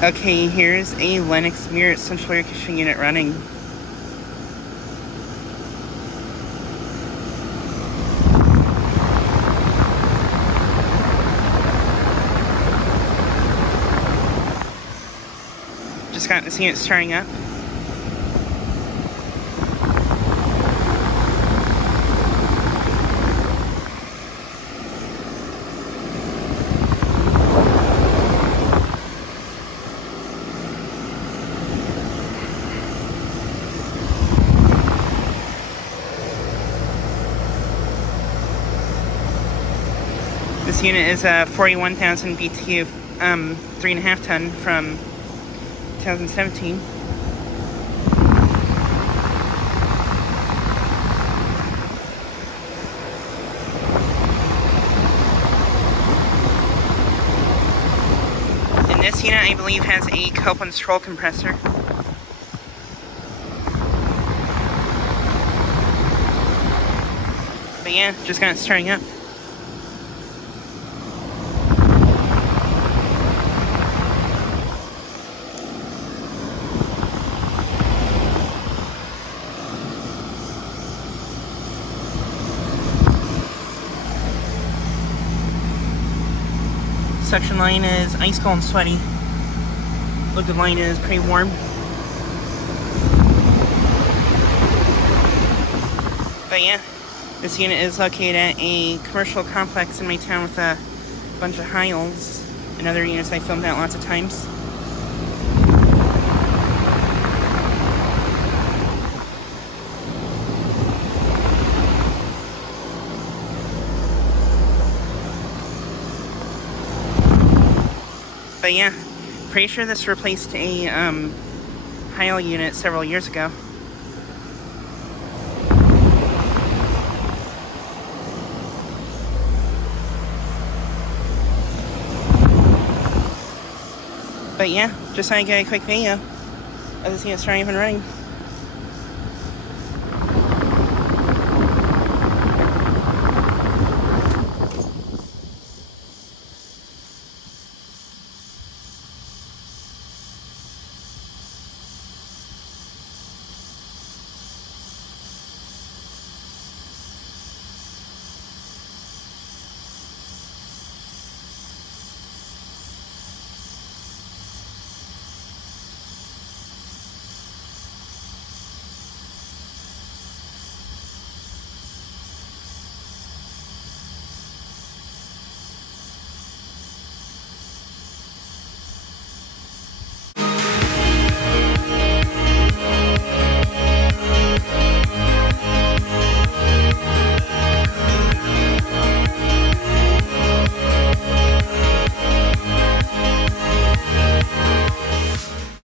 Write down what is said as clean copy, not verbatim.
Okay, here's a Lennox Merit central air conditioning unit running. Just got this unit starting up. This unit is a 41,000 BTU, 3.5 ton from 2017. And this unit, I believe, has a Copeland scroll compressor. But yeah, just got it starting up. Suction line is ice cold and sweaty. Liquid line is pretty warm. But yeah, this unit is located at a commercial complex in my town with a bunch of Heils and other units I filmed out lots of times. But yeah, pretty sure this replaced a Heil unit several years ago. But yeah, just thought I'd get a quick video of this unit starting up and running.